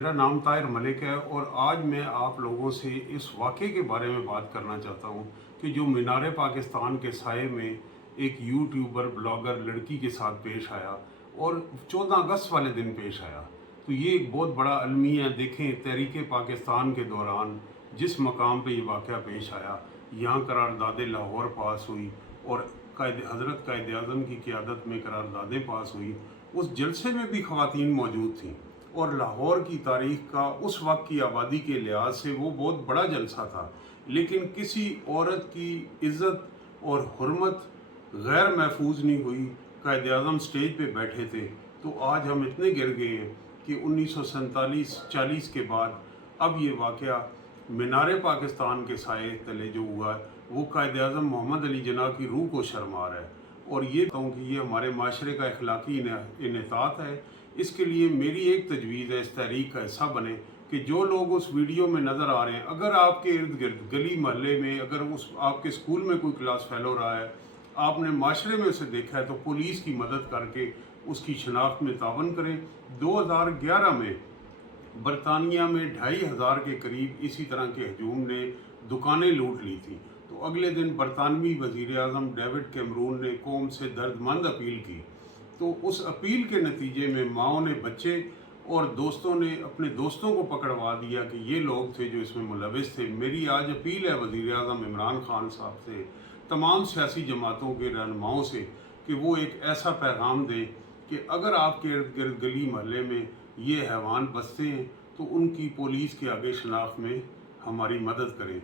मेरा नाम ताहिर मलिक है और आज मैं आप लोगों से इस वाक़े के बारे में बात करना चाहता हूँ कि जो मीनार पाकिस्तान के साए में एक यूट्यूबर ब्लॉगर लड़की के साथ पेश आया और 14 अगस्त वाले दिन पेश आया। तो ये एक बहुत बड़ा अलमिया देखें, तहरीक पाकिस्तान के दौरान जिस मकाम पे ये वाक़या पेश आया, यहाँ करारदाद लाहौर पास हुई और हज़रत कायद आज़म की क़यादत में करारदादें पास हुई। उस जलसे में भी ख़वातीन मौजूद थीं और लाहौर की तारीख़ का उस वक्त की आबादी के लिहाज से वो बहुत बड़ा जलसा था, लेकिन किसी औरत की इज़्ज़त और हुर्मत गैर महफूज नहीं हुई। कायद आज़म स्टेज पे बैठे थे तो आज हम इतने गिर गए हैं कि 1947-40 के बाद अब ये वाक़या मीनार पाकिस्तान के साए तले जो हुआ है वो कायद आज़म मोहम्मद अली जिन्ना की रूह को शर्मा रहा है। और ये कहूँ कि ये हमारे माशरे का अखलाकी इनेतात है। इसके लिए मेरी एक तजवीज़ है, इस तहरीक का हिस्सा बने कि जो लोग उस वीडियो में नज़र आ रहे हैं, अगर आपके इर्द गिर्द गली महल्ले में, अगर उस आपके स्कूल में कोई क्लास फेलो रहा है, आपने माशरे में उसे देखा है, तो पुलिस की मदद करके उसकी शनाख्त में तावन करें। 2011 में बरतानिया में 2500 के करीब इसी तरह के हजूम ने दुकानें लूट ली थी। तो अगले दिन बरतानवी वज़ीर आज़म डेविड कैमरून ने कौम से दर्दमंद अपील की। तो उस अपील के नतीजे में माओं ने बच्चे और दोस्तों ने अपने दोस्तों को पकड़वा दिया कि ये लोग थे जो इसमें मुलविस थे। मेरी आज अपील है वज़ीर आज़म इमरान खान साहब से, तमाम सियासी जमातों के रहनुमाओं से, कि वो एक ऐसा पैगाम दें कि अगर आपके इर्द गिर्द गली महल्ले में ये हैवान बसते हैं तो उनकी पुलिस के आगे शनाख्त में हमारी मदद करें।